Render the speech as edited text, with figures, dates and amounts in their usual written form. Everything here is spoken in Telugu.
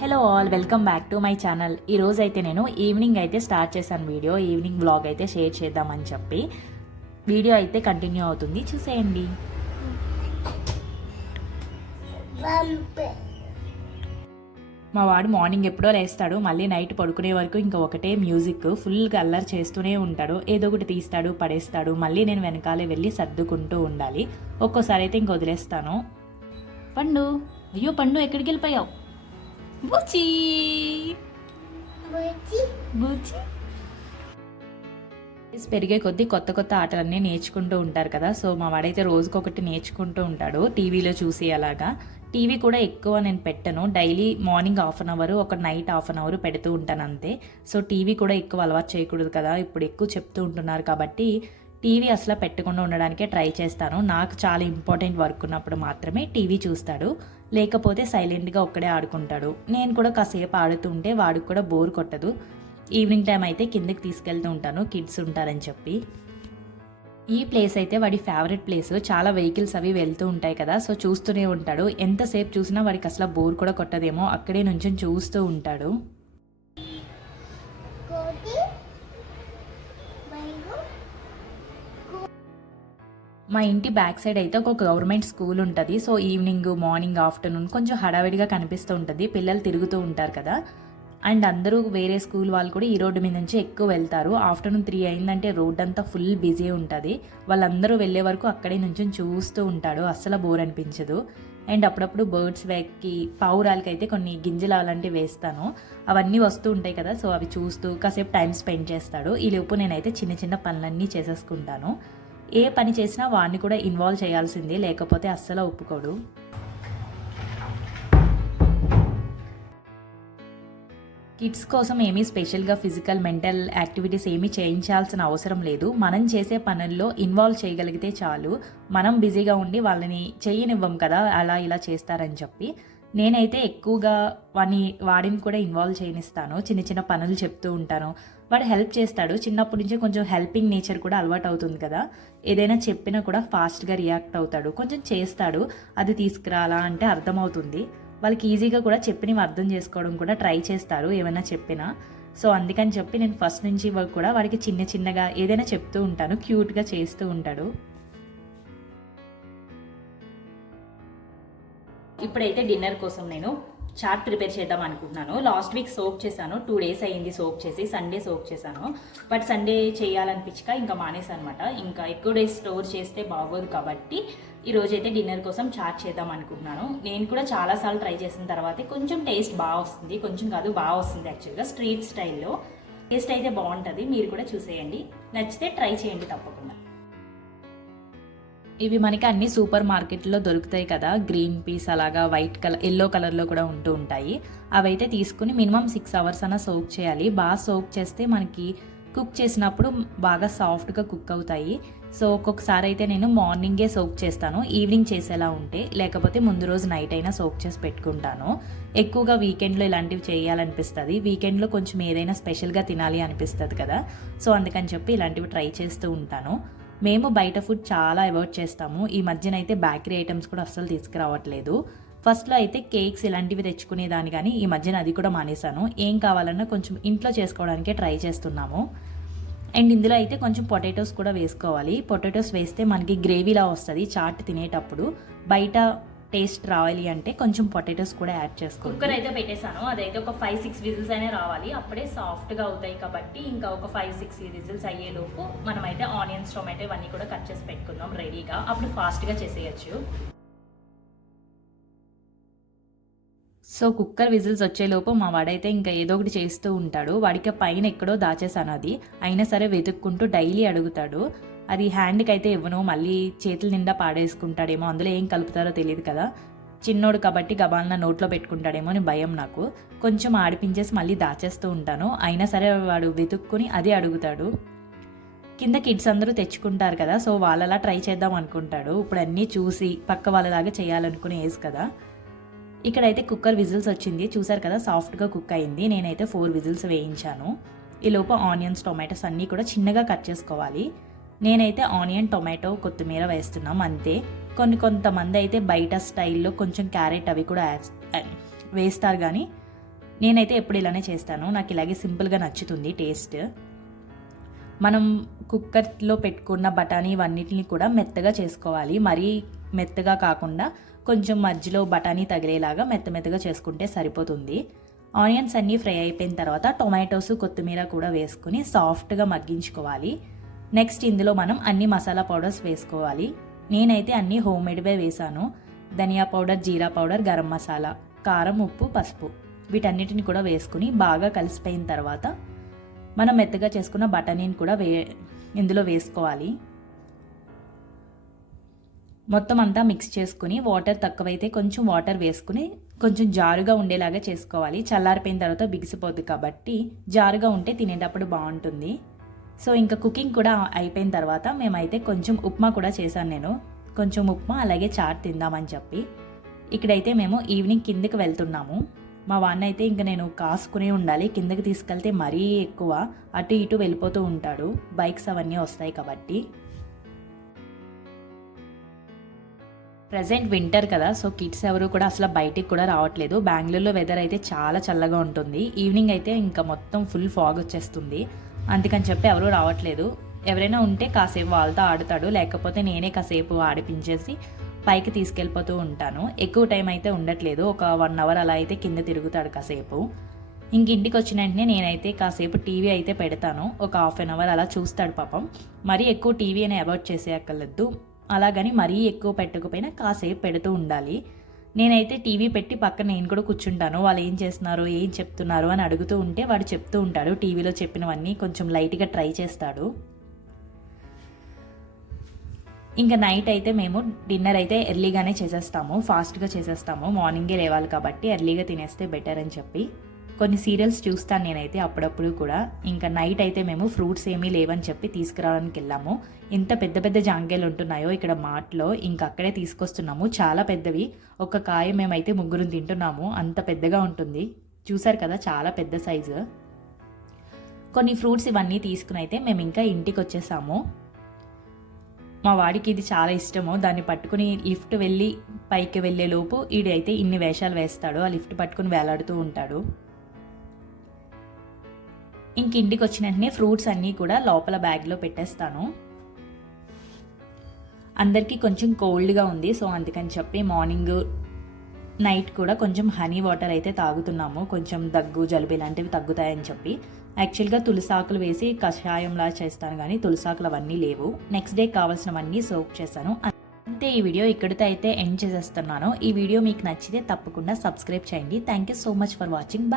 Hello all, welcome back to my channel. ఈరోజు అయితే నేను ఈవినింగ్ అయితే స్టార్ట్ చేశాను ఈవినింగ్ వ్లాగ్ అయితే షేర్ చేద్దామని చెప్పి. వీడియో అయితే కంటిన్యూ అవుతుంది, చూసేయండి. మా వాడు మార్నింగ్ ఎప్పుడో లేస్తాడు, మళ్ళీ నైట్ పడుకునే వరకు ఇంకా ఒకటే మ్యూజిక్, ఫుల్గా అల్లరి చేస్తూనే ఉంటాడు. ఏదో ఒకటి తీస్తాడు, పడేస్తాడు. మళ్ళీ నేను వెనకాలే వెళ్ళి సర్దుకుంటూ ఉండాలి. ఒక్కోసారి అయితే ఇంక వదిలేస్తాను. పండు, అయ్యో పండు, ఎక్కడికి వెళ్ళిపోయావు? బుచ్చి బుచ్చి పెరిగే కొద్దీ కొత్త కొత్త ఆటలన్నీ నేర్చుకుంటూ ఉంటారు కదా. సో మా వాడైతే రోజుకొకటి నేర్చుకుంటూ ఉంటాడు, టీవీలో చూసి. అలాగా టీవీ కూడా ఎక్కువ నేను పెట్టను, daily morning half an hour, ఒక నైట్ హాఫ్ అన్ అవర్ పెడుతూ ఉంటాను అంతే. సో టీవీ కూడా ఎక్కువ అలవాటు చేయకూడదు కదా, ఇప్పుడు ఎక్కువ చెప్తూ ఉంటున్నారు కాబట్టి టీవీ అసలు పెట్టకుండా ఉండడానికే ట్రై చేస్తాను. నాకు చాలా ఇంపార్టెంట్ వర్క్ ఉన్నప్పుడు మాత్రమే టీవీ చూస్తాడు, లేకపోతే సైలెంట్గా ఒక్కడే ఆడుకుంటాడు. నేను కూడా కాసేపు ఆడుతుంటే వాడికి కూడా బోర్ కొట్టదు. ఈవినింగ్ టైం అయితే కిందకి తీసుకెళ్తూ ఉంటాను, కిడ్స్ ఉంటారని చెప్పి. ఈ ప్లేస్ అయితే వాడి ఫేవరెట్ ప్లేస్. చాలా వెహికల్స్ అవి వెళ్తూ ఉంటాయి కదా, సో చూస్తూనే ఉంటాడు. ఎంతసేపు చూసినా వాడికి అసలు బోర్ కూడా కొట్టదేమో, అక్కడే నుంచి చూస్తూ ఉంటాడు. మా ఇంటి బ్యాక్ సైడ్ అయితే ఒక గవర్నమెంట్ స్కూల్ ఉంటుంది. సో ఈవినింగ్, మార్నింగ్, ఆఫ్టర్నూన్ కొంచెం హడావిడిగా కనిపిస్తూ ఉంటుంది. పిల్లలు తిరుగుతూ ఉంటారు కదా, అండ్ అందరూ వేరే స్కూల్ వాళ్ళు కూడా ఈ రోడ్డు మీద నుంచి ఎక్కువ వెళ్తారు. ఆఫ్టర్నూన్ 3 అయిందంటే రోడ్ అంతా ఫుల్ బిజీ ఉంటుంది. వాళ్ళందరూ వెళ్ళే వరకు అక్కడే నుంచి చూస్తూ ఉంటాడు, అస్సలు బోర్ అనిపించదు. అండ్ అప్పుడప్పుడు బర్డ్స్ వెక్కి పావురాలకి అయితే కొన్ని గింజలు అలాంటివి వేస్తాను, అవన్నీ వస్తూ ఉంటాయి కదా. సో అవి చూస్తూ కాసేపు టైం స్పెండ్ చేస్తాడు. ఈ లోపు నేనైతే చిన్న చిన్న పనులన్నీ చేసేసుకుంటాను. ఏ పని చేసినా వాడిని కూడా ఇన్వాల్వ్ చేయాల్సిందే, లేకపోతే అస్సలు ఒప్పుకోడు. కిడ్స్ కోసం ఏమీ స్పెషల్గా ఫిజికల్, మెంటల్ యాక్టివిటీస్ ఏమీ చేయించాల్సిన అవసరం లేదు. మనం చేసే పనుల్లో ఇన్వాల్వ్ చేయగలిగితే చాలు. మనం బిజీగా ఉండి వాళ్ళని చేయనివ్వం కదా, అలా ఇలా చేస్తారని చెప్పి. నేనైతే ఎక్కువగా వాడిని కూడా ఇన్వాల్వ్ చేయనిస్తాను. చిన్న చిన్న పనులు చెప్తూ ఉంటాను, వాడు హెల్ప్ చేస్తాడు. చిన్నప్పటి నుంచి కొంచెం హెల్పింగ్ నేచర్ కూడా అలవాటు అవుతుంది కదా. ఏదైనా చెప్పినా కూడా ఫాస్ట్గా రియాక్ట్ అవుతాడు, కొంచెం చేస్తాడు. అది తీసుకురాలా అంటే అర్థమవుతుంది. వాళ్ళకి ఈజీగా కూడా చెప్పినవి అర్థం చేసుకోవడం కూడా ట్రై చేస్తారు, ఏమైనా చెప్పినా. సో అందుకని చెప్పి నేను ఫస్ట్ నుంచి కూడా వాడికి చిన్న చిన్నగా ఏదైనా చెప్తూ ఉంటాను, క్యూట్గా చేస్తూ ఉంటాడు. ఇప్పుడైతే డిన్నర్ కోసం నేను చాట్ ప్రిపేర్ చేద్దాం అనుకుంటున్నాను. లాస్ట్ వీక్ సోక్ చేశాను, 2 days అయ్యింది సోక్ చేసి. సండే సోక్ చేశాను, బట్ సండే చేయాలనిపించక ఇంకా మానేసాను అనమాట. ఇంకా ఎక్కువ డేస్ స్టోర్ చేస్తే బాగోదు కాబట్టి ఈరోజైతే డిన్నర్ కోసం చాట్ చేద్దాం అనుకుంటున్నాను. నేను కూడా చాలాసార్లు ట్రై చేసిన తర్వాత కొంచెం టేస్ట్ బాగా వస్తుంది, కొంచెం కాదు బాగా వస్తుంది. యాక్చువల్గా స్ట్రీట్ స్టైల్లో టేస్ట్ అయితే బాగుంటుంది. మీరు కూడా చూసేయండి, నచ్చితే ట్రై చేయండి తప్పకుండా. ఇవి మనకి అన్ని సూపర్ మార్కెట్లో దొరుకుతాయి కదా, గ్రీన్ పీస్ అలాగా వైట్ కలర్, ఎల్లో కలర్లో కూడా ఉంటూ ఉంటాయి. అవైతే తీసుకుని మినిమం 6 hours అన్న సోక్ చేయాలి. బాగా సోక్ చేస్తే మనకి కుక్ చేసినప్పుడు బాగా సాఫ్ట్గా కుక్ అవుతాయి. సో ఒక్కొక్కసారి అయితే నేను మార్నింగే సోక్ చేస్తాను, ఈవినింగ్ చేసేలా ఉంటే. లేకపోతే ముందు రోజు నైట్ అయినా సోక్ చేసి పెట్టుకుంటాను. ఎక్కువగా వీకెండ్లో ఇలాంటివి చేయాలనిపిస్తుంది. వీకెండ్లో కొంచెం ఏదైనా స్పెషల్గా తినాలి అనిపిస్తుంది కదా, సో అందుకని చెప్పి ఇలాంటివి ట్రై చేస్తూ ఉంటాను. మేము బయట ఫుడ్ చాలా అవాయిడ్ చేస్తాము. ఈ మధ్యనైతే బేకరీ ఐటమ్స్ కూడా అస్సలు తీసుకురావట్లేదు. ఫస్ట్లో అయితే కేక్స్ ఇలాంటివి తెచ్చుకునేదాన్ని, కానీ ఈ మధ్యన అది కూడా మానేశాను. ఏం కావాలన్నా కొంచెం ఇంట్లో చేసుకోవడానికే ట్రై చేస్తున్నాము. అండ్ ఇందులో అయితే కొంచెం పొటాటోస్ కూడా వేసుకోవాలి. పొటాటోస్ వేస్తే మనకి గ్రేవీలా వస్తుంది చాట్ తినేటప్పుడు. బయట టేస్ట్ రావాలి అంటే కొంచెం పొటాటోస్ కూడా యాడ్ చేసుకోవాలి. కుక్కర్ అయితే పెట్టేశాను, అదైతే ఒక 5-6 విజిల్స్ అయినా రావాలి, అప్పుడే సాఫ్ట్గా అవుతాయి. కాబట్టి ఇంకా ఒక 5-6 విజిల్స్ అయ్యేలోపు మనమైతే ఆనియన్స్, టొమాటో ఇవన్నీ కూడా కట్ చేసి పెట్టుకుందాం రెడీగా. అప్పుడు ఫాస్ట్గా చేసేయచ్చు. సో కుక్కర్ విజిల్స్ వచ్చేలోపు మా వాడైతే ఇంకా ఏదో ఒకటి చేస్తూ ఉంటాడు. వాడికి పైన ఎక్కడో దాచేసాను, అది అయినా సరే వెతుక్కుంటూ డైలీ అడుగుతాడు. అది హ్యాండ్కి అయితే ఇవ్వను, మళ్ళీ చేతుల నిండా పాడేసుకుంటాడేమో, అందులో ఏం కలుపుతారో తెలియదు కదా. చిన్నోడు కాబట్టి గబాలన నోట్లో పెట్టుకుంటాడేమో అని భయం నాకు. కొంచెం ఆడిపించేసి మళ్ళీ దాచేస్తూ ఉంటాను. అయినా సరే వాడు వెతుక్కుని అదే అడుగుతాడు. కింద కిడ్స్ అందరూ తెచ్చుకుంటారు కదా, సో వాళ్ళలా ట్రై చేద్దాం అనుకుంటాడు. ఇప్పుడు అన్నీ చూసి పక్క వాళ్ళలాగా చేయాలనుకునే ఏజ్ కదా. ఇక్కడైతే కుక్కర్ విజిల్స్ వచ్చింది, చూసారు కదా, సాఫ్ట్గా కుక్ అయింది. నేనైతే 4 విజిల్స్ వేయించాను. ఈ లోపు ఆనియన్స్, టొమాటోస్ అన్నీ కూడా చిన్నగా కట్ చేసుకోవాలి. నేనైతే ఆనియన్, టొమాటో, కొత్తిమీర వేస్తున్నాం అంతే. కొంతమంది అయితే బయట స్టైల్లో కొంచెం క్యారెట్ అవి కూడా వేస్తారు, కానీ నేనైతే ఎప్పుడు ఇలానే చేస్తాను, నాకు ఇలాగే సింపుల్గా నచ్చుతుంది టేస్ట్. మనం కుక్కర్లో పెట్టుకున్న బఠానీ ఇవన్నిటిని కూడా మెత్తగా చేసుకోవాలి. మరీ మెత్తగా కాకుండా కొంచెం మధ్యలో బఠానీ తగిలేలాగా మెత్తగా చేసుకుంటే సరిపోతుంది. ఆనియన్స్ అన్నీ ఫ్రై అయిపోయిన తర్వాత టొమాటోస్ కొత్తిమీర కూడా వేసుకుని సాఫ్ట్గా మగ్గించుకోవాలి. నెక్స్ట్ ఇందులో మనం అన్ని మసాలా పౌడర్స్ వేసుకోవాలి. నేనైతే అన్నీ హోమ్ మేడ్వే వేసాను. ధనియా పౌడర్, జీరా పౌడర్, గరం మసాలా, కారం, ఉప్పు, పసుపు వీటన్నిటిని కూడా వేసుకుని బాగా కలిసిపోయిన తర్వాత మనం మెత్తగా చేసుకున్న బఠానీని కూడా ఇందులో వేసుకోవాలి. మొత్తం అంతా మిక్స్ చేసుకుని వాటర్ తక్కువైతే కొంచెం వాటర్ వేసుకుని కొంచెం జారుగా ఉండేలాగా చేసుకోవాలి. చల్లారిపోయిన తర్వాత బిగిసిపోద్ది కాబట్టి జారుగా ఉంటే తినేటప్పుడు బాగుంటుంది. సో ఇంకా కుకింగ్ కూడా అయిపోయిన తర్వాత మేమైతే కొంచెం ఉప్మా కూడా చేశాను నేను. కొంచెం ఉప్మా అలాగే చాట్ తిందామని చెప్పి ఇక్కడైతే మేము ఈవినింగ్ కిందకి వెళ్తున్నాము. మా వాడిని అయితే ఇంకా నేను కాసుకునే ఉండాలి, కిందకి తీసుకెళ్తే మరీ ఎక్కువ అటు ఇటు వెళ్ళిపోతూ ఉంటాడు, బైక్స్ అవన్నీ వస్తాయి కాబట్టి. ప్రజెంట్ వింటర్ కదా, సో కిడ్స్ ఎవరు కూడా అసలు బయటికి కూడా రావట్లేదు. బెంగళూరులో వెదర్ అయితే చాలా చల్లగా ఉంటుంది. ఈవినింగ్ అయితే ఇంకా మొత్తం ఫుల్ ఫాగ్ వచ్చేస్తుంది, అందుకని చెప్పి ఎవరూ రావట్లేదు. ఎవరైనా ఉంటే కాసేపు వాళ్ళతో ఆడుతాడు, లేకపోతే నేనే కాసేపు ఆడిపించేసి పైకి తీసుకెళ్ళిపోతూ ఉంటాను. ఎక్కువ టైం అయితే ఉండట్లేదు, ఒక 1 అవర్ అలా అయితే కింద తిరుగుతాడు కాసేపు. ఇంక ఇంటికి వచ్చిన వెంటనే నేనైతే కాసేపు టీవీ అయితే పెడతాను, ఒక హాఫ్ అన్ అవర్ అలా చూస్తాడు పాపం. మరీ ఎక్కువ టీవీ అని అవాయిడ్ చేసేయక్కర్లేదు, అలాగని మరీ ఎక్కువ పెట్టకపోయినా కాసేపు పెడుతూ ఉండాలి. నేనైతే టీవీ పెట్టి పక్కన నేను కూడా కూర్చుంటాను, వాళ్ళు ఏం చేస్తున్నారు, ఏం చెప్తున్నారు అని అడుగుతూ ఉంటే వాడు చెప్తూ ఉంటాడు. టీవీలో చెప్పినవన్నీ కొంచెం లైట్గా ట్రై చేస్తాడు. ఇంకా నైట్ అయితే మేము డిన్నర్ అయితే ఎర్లీగానే చేసేస్తాము, ఫాస్ట్గా చేసేస్తాము. మార్నింగే లేవాలి కాబట్టి ఎర్లీగా తినేస్తే బెటర్ అని చెప్పి కొన్ని సీరియల్స్ చూస్తాను నేనైతే అప్పుడప్పుడు కూడా. ఇంకా నైట్ అయితే మేము ఫ్రూట్స్ ఏమీ లేవని చెప్పి తీసుకురావడానికి వెళ్ళాము. ఎంత పెద్ద పెద్ద జాంకాయలు ఉంటున్నాయో ఇక్కడ మార్ట్లో, ఇంకా అక్కడే తీసుకొస్తున్నాము. చాలా పెద్దవి, ఒక కాయ మేమైతే 3 తింటున్నాము, అంత పెద్దగా ఉంటుంది. చూసారు కదా, చాలా పెద్ద సైజు. కొన్ని ఫ్రూట్స్ ఇవన్నీ తీసుకుని అయితే మేము ఇంకా ఇంటికి వచ్చేసాము. మా వాడికి ఇది చాలా ఇష్టము, దాన్ని పట్టుకుని లిఫ్ట్ వెళ్ళి పైకి వెళ్ళే లోపు ఈడైతే ఇన్ని వేషాలు వేస్తాడు, ఆ లిఫ్ట్ పట్టుకుని వేలాడుతూ ఉంటాడు. ఇంక ఇంటికి వచ్చిన వెంటనే ఫ్రూట్స్ అన్నీ కూడా లోపల బ్యాగ్లో పెట్టేస్తాను. అందరికీ కొంచెం కోల్డ్గా ఉంది, సో అందుకని చెప్పి మార్నింగ్ నైట్ కూడా కొంచెం హనీ వాటర్ అయితే తాగుతున్నాము, కొంచెం దగ్గు జలుబు ఇలాంటివి తగ్గుతాయని చెప్పి. యాక్చువల్గా తులసాకులు వేసి కషాయంలా చేస్తాను, కానీ తులసాకులు అవన్నీ లేవు. నెక్స్ట్ డే కావాల్సినవన్నీ సోక్ చేశాను. అంతే, ఈ వీడియో ఇక్కడితో అయితే ఎండ్ చేసేస్తున్నాను. ఈ వీడియో మీకు నచ్చితే తప్పకుండా సబ్స్క్రైబ్ చేయండి. Thank you so much for watching. Bye.